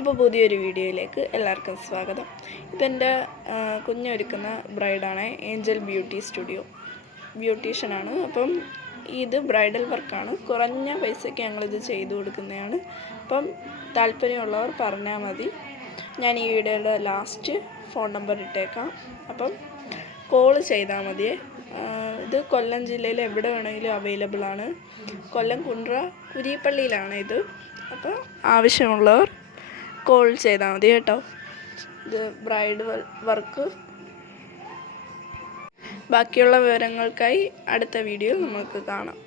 അപ്പോൾ പുതിയൊരു വീഡിയോയിലേക്ക് എല്ലാവർക്കും സ്വാഗതം. ഇതെൻ്റെ കുഞ്ഞൊരുക്കുന്ന ബ്രൈഡാണ്. Angel beauty studio ബ്യൂട്ടീഷ്യനാണ്. അപ്പം ഇത് ബ്രൈഡൽ വർക്കാണ്. കുറഞ്ഞ പൈസയ്ക്ക് ഞങ്ങളിത് ചെയ്തു കൊടുക്കുന്നതാണ്. അപ്പം താല്പര്യമുള്ളവർ പറഞ്ഞാൽ മതി. ഞാൻ ഈ വീഡിയോയുടെ ലാസ്റ്റ് ഫോൺ നമ്പർ ഇട്ടേക്കാം. അപ്പം കോൾ ചെയ്താൽ മതിയേ. ഇത് കൊല്ലം ജില്ലയിൽ എവിടെ വേണമെങ്കിലും അവൈലബിൾ ആണ്. കൊല്ലം കുണ്ട്ര കുരിപ്പള്ളിയിലാണ് ഇത്. അപ്പോൾ ആവശ്യമുള്ളവർ കോൾ ചെയ്താൽ മതി കേട്ടോ. ഇത് ബ്രൈഡ് വർക്ക്. ബാക്കിയുള്ള വിവരങ്ങൾക്കായി അടുത്ത വീഡിയോ നമുക്ക് കാണാം.